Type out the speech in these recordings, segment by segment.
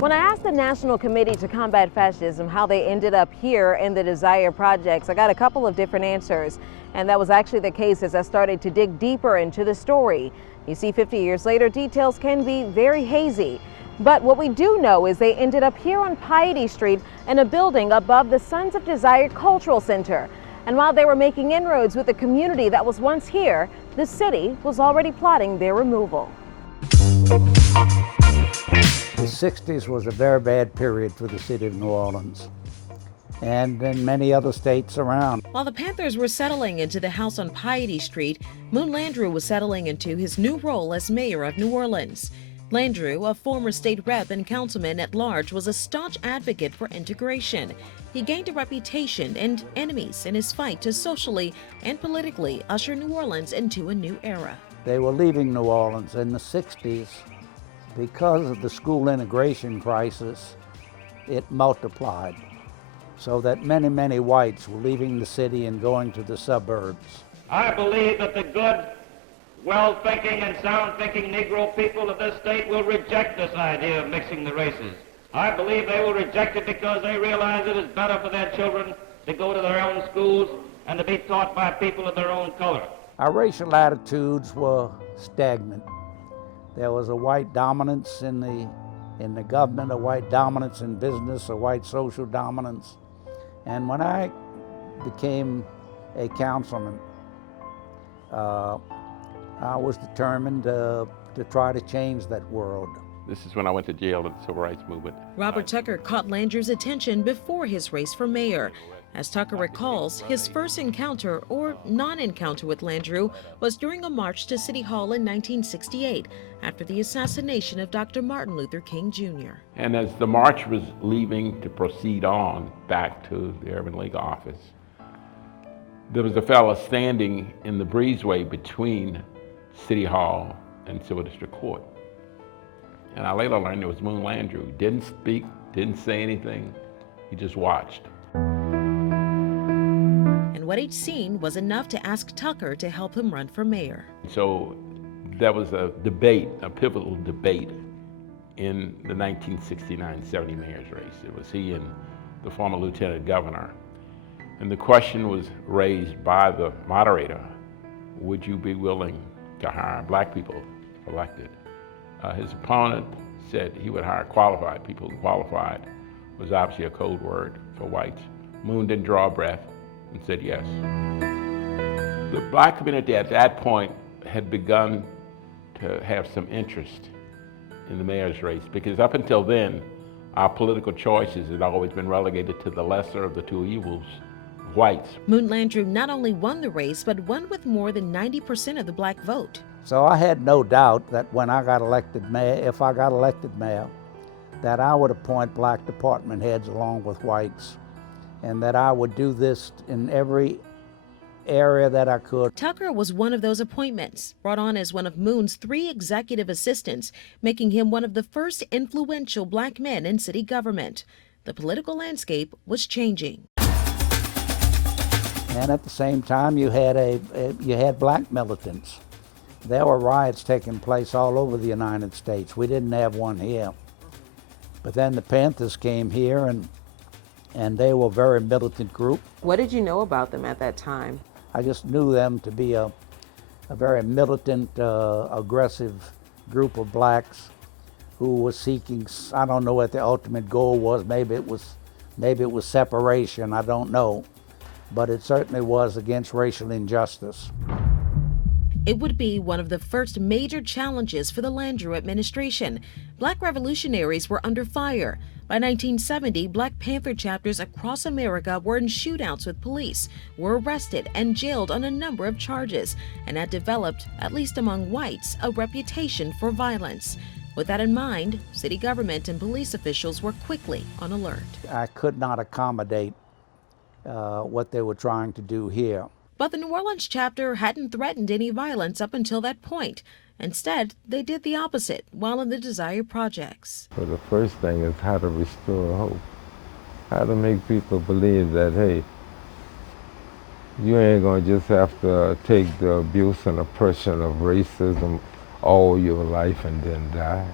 When I asked the National Committee to Combat Fascism how they ended up here in the Desire Projects, I got a couple of different answers. And that was actually the case as I started to dig deeper into the story. You see, 50 years later, details can be very hazy. But what we do know is they ended up here on Piety Street in a building above the Sons of Desire Cultural Center. And while they were making inroads with the community that was once here, the city was already plotting their removal. The 60s was a very bad period for the city of New Orleans and in many other states around. While the Panthers were settling into the house on Piety Street, Moon Landrieu was settling into his new role as mayor of New Orleans. Landrieu, a former state rep and councilman at large, was a staunch advocate for integration. He gained a reputation and enemies in his fight to socially and politically usher New Orleans into a new era. They were leaving New Orleans in the 60s. Because of the school integration crisis, it multiplied, so that many whites were leaving the city and going to the suburbs. I believe that the good, well-thinking and sound-thinking Negro people of this state will reject this idea of mixing the races. I believe they will reject it because they realize it is better for their children to go to their own schools and to be taught by people of their own color. Our racial attitudes were stagnant. There was a white dominance in the government, a white dominance in business, a white social dominance. And when I became a councilman, I was determined to try to change that world. This is when I went to jail in the Civil Rights Movement. Robert Tucker caught Landrieu's attention before his race for mayor. As Tucker recalls, his first encounter or non-encounter with Landrieu was during a march to City Hall in 1968 after the assassination of Dr. Martin Luther King Jr. And as the march was leaving to proceed on back to the Urban League office, there was a fellow standing in the breezeway between City Hall and Civil District Court. And I later learned it was Moon Landrieu. He didn't speak, didn't say anything, he just watched. And what he'd seen was enough to ask Tucker to help him run for mayor. So there was a debate, a pivotal debate in the 1969-70 mayor's race. It was he and the former lieutenant governor. And the question was raised by the moderator, would you be willing to hire black people elected? His opponent said he would hire qualified people, and qualified was obviously a code word for whites. Moon didn't draw a breath and said yes. The black community at that point had begun to have some interest in the mayor's race, because up until then, our political choices had always been relegated to the lesser of the two evils, whites. Moon Landrieu not only won the race, but won with more than 90% of the black vote. So I had no doubt that when I got elected mayor, if I got elected mayor, that I would appoint black department heads along with whites, and that I would do this in every area that I could. Tucker was one of those appointments, brought on as one of Moon's 3 executive assistants, making him one of the first influential black men in city government. The political landscape was changing. And at the same time, you had black militants. There were riots taking place all over the United States. We didn't have one here. But then the Panthers came here, and they were a very militant group. What did you know about them at that time? I just knew them to be a very militant, aggressive group of blacks who were seeking, I don't know what the ultimate goal was. Maybe it was separation, I don't know. But it certainly was against racial injustice. It would be one of the first major challenges for the Landrieu administration. Black revolutionaries were under fire. By 1970, Black Panther chapters across America were in shootouts with police, were arrested and jailed on a number of charges, and had developed, at least among whites, a reputation for violence. With that in mind, city government and police officials were quickly on alert. I could not accommodate what they were trying to do here. But the New Orleans chapter hadn't threatened any violence up until that point. Instead, they did the opposite while in the Desire Projects. So the first thing is how to restore hope. How to make people believe that, hey, you ain't gonna just have to take the abuse and oppression of racism all your life and then die.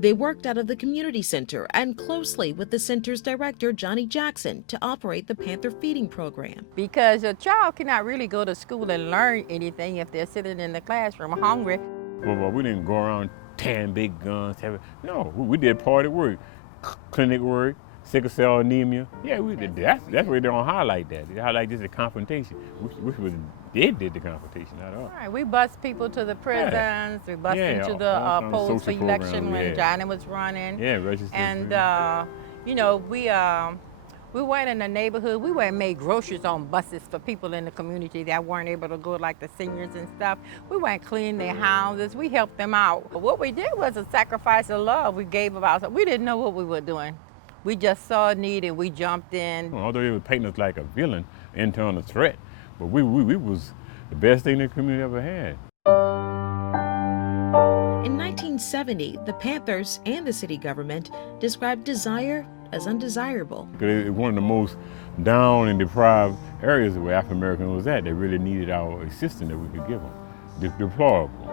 They worked out of the community center and closely with the center's director, Johnny Jackson, to operate the Panther feeding program. Because a child cannot really go to school and learn anything if they're sitting in the classroom hungry. Well, we didn't go around tearing big guns. No, we did party work, clinic work, sickle cell anemia. Yeah, we did. That's where they don't highlight that. They highlight just the confrontation, which was they did the confrontation, not us. All right, we bus people to the prisons. Yeah. We bus them to the polls for election when Johnny was running. Yeah, registered. And you know, we went in the neighborhood. We went and made groceries on buses for people in the community that weren't able to go, like the seniors and stuff. We went clean their houses. We helped them out. What we did was a sacrifice of love. We gave of ourselves. We didn't know what we were doing. We just saw a need and we jumped in. Although they were painting us like a villain, internal threat, but we was the best thing the community ever had. In 1970, the Panthers and the city government described Desire as undesirable. It's one of the most down and deprived areas where African Americans was at. They really needed our assistance that we could give them. Deplorable.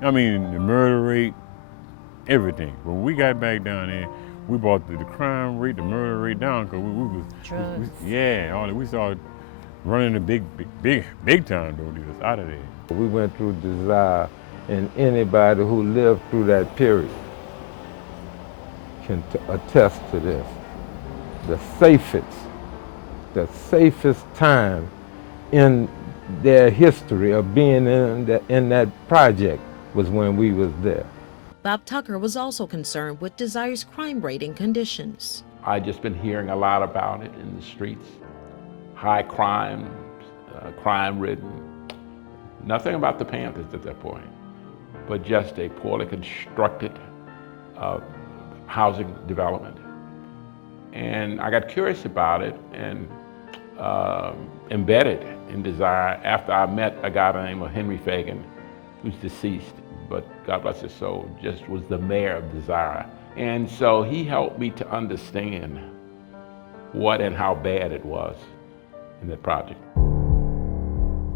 I mean, the murder rate, everything. When we got back down there, we brought the crime rate, the murder rate down because we started running the big time though, us out of there. We went through Desire, and anybody who lived through that period can attest to this. The safest time in their history of being in that project was when we was there. Bob Tucker was also concerned with Desire's crime rate and conditions. I just been hearing a lot about it in the streets. High crime, crime-ridden. Nothing about the Panthers at that point, but just a poorly constructed housing development. And I got curious about it and embedded in Desire after I met a guy named Henry Fagan, who's deceased, but God bless his soul, just was the mayor of Desire. And so he helped me to understand what and how bad it was in that project.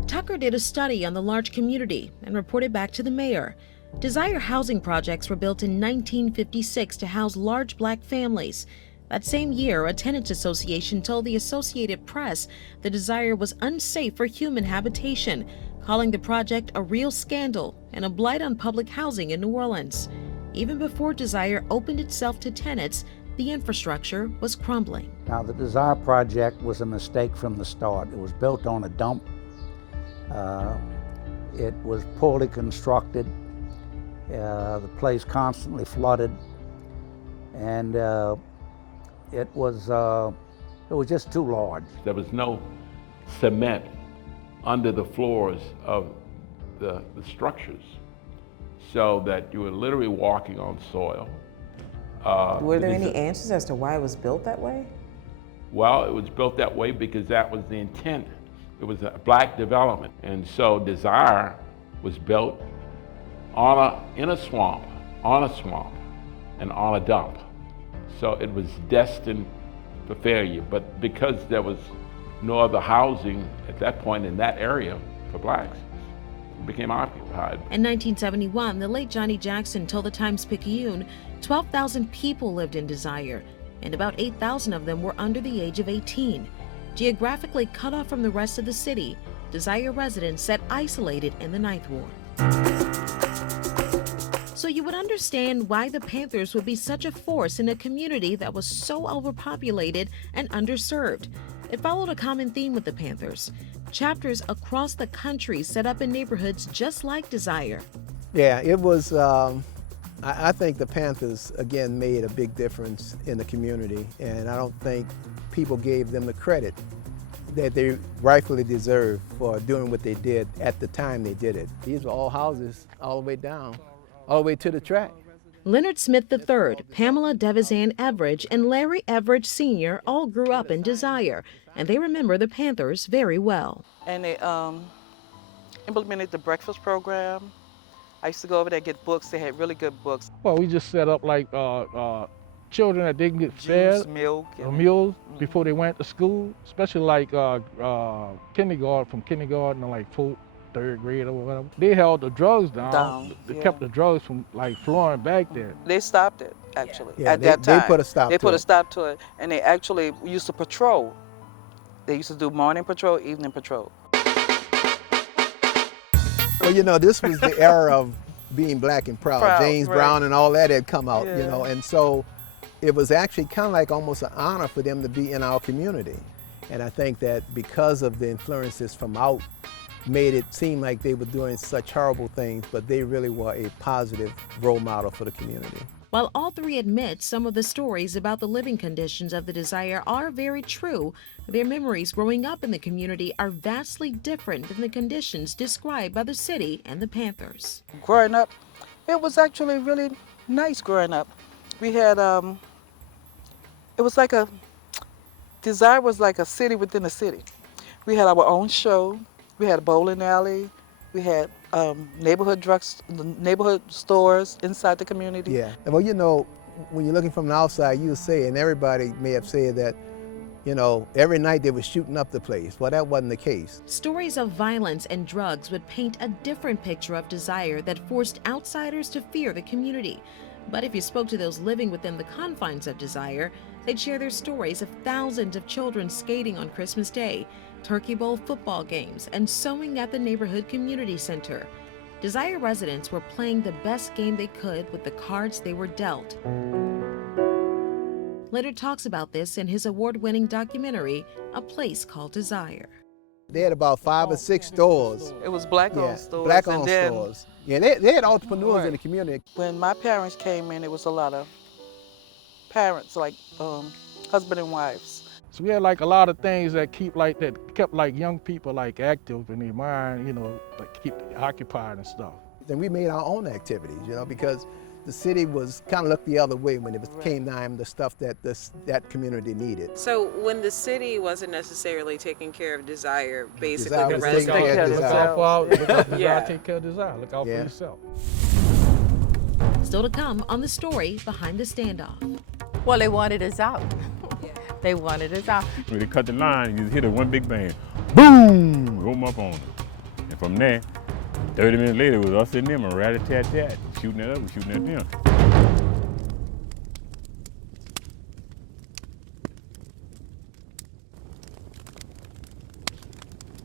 Tucker did a study on the large community and reported back to the mayor. Desire housing projects were built in 1956 to house large black families. That same year, a tenants association told the Associated Press the Desire was unsafe for human habitation, calling the project a real scandal and a blight on public housing in New Orleans. Even before Desire opened itself to tenants, the infrastructure was crumbling. Now, the Desire project was a mistake from the start. It was built on a dump. It was poorly constructed. The place constantly flooded, and it was just too large. There was no cement under the floors of the structures, so that you were literally walking on soil. Were there any answers as to why it was built that way? Well, it was built that way because that was the intent. It was a black development, and so Desire was built in a swamp, and on a dump. So it was destined for failure, but because there was no other housing at that point in that area for blacks, it became occupied. In 1971, the late Johnny Jackson told the Times-Picayune 12,000 people lived in Desire, and about 8,000 of them were under the age of 18. Geographically cut off from the rest of the city, Desire residents sat isolated in the Ninth Ward. So you would understand why the Panthers would be such a force in a community that was so overpopulated and underserved. It followed a common theme with the Panthers. Chapters across the country set up in neighborhoods just like Desire. Yeah, it was, I think the Panthers, again, made a big difference in the community, and I don't think people gave them the credit that they rightfully deserve for doing what they did at the time they did it. These were all houses all the way down, all the way to the track. Leonard Smith III, Pamela Devizan Everidge, and Larry Everidge Sr. all grew up in Desire, and they remember the Panthers very well. And they implemented the breakfast program. I used to go over there and get books. They had really good books. Well, we just set up like children that didn't get fed, milk, meals before they went to school, especially like kindergarten, from kindergarten to like 3rd grade or whatever. They held the drugs down. They kept the drugs from like flowing back there. They stopped it, actually, Yeah, at that time. They put a stop to it. They put a stop to it, and they actually used to patrol. They used to do morning patrol, evening patrol. Well, you know, this was the era of being black and proud. James Brown and all that had come out, you know, and so it was actually kind of like almost an honor for them to be in our community. And I think that because of the influences from out, made it seem like they were doing such horrible things, but they really were a positive role model for the community. While all three admit some of the stories about the living conditions of the Desire are very true, their memories growing up in the community are vastly different than the conditions described by the city and the Panthers. Growing up, it was actually really nice growing up. We had, it was like Desire was like a city within a city. We had our own show, we had a bowling alley, we had neighborhood stores inside the community. Yeah, well, you know, when you're looking from the outside, you say, and everybody may have said that, you know, every night they were shooting up the place. Well, that wasn't the case. Stories of violence and drugs would paint a different picture of Desire that forced outsiders to fear the community. But if you spoke to those living within the confines of Desire, they'd share their stories of thousands of children skating on Christmas Day, Turkey Bowl football games, and sewing at the neighborhood community center. Desire residents were playing the best game they could with the cards they were dealt. Leonard talks about this in his award-winning documentary, A Place Called Desire. They had about 5 or 6 stores. It was black-owned stores. Black-owned stores. Yeah, they had entrepreneurs in the community. When my parents came in, it was a lot of parents, like husband and wives. So we had like a lot of things that kept like young people like active in their mind, you know, like keep occupied and stuff. Then we made our own activities, you know, because the city was kind of looked the other way when it came time the stuff that that community needed. So when the city wasn't necessarily taking care of Desire, basically Desire the was taking residents. care of Look Desire. out for Desire, take care of Desire. Look out for yourself. Still to come on the story behind the standoff. Well, they wanted us out. They wanted us out. When they cut the line, you just hit it one big bang. Boom! Roll them up on them. And from there, 30 minutes later, it was us and them, a rat-a-tat-tat, shooting at us, shooting at them.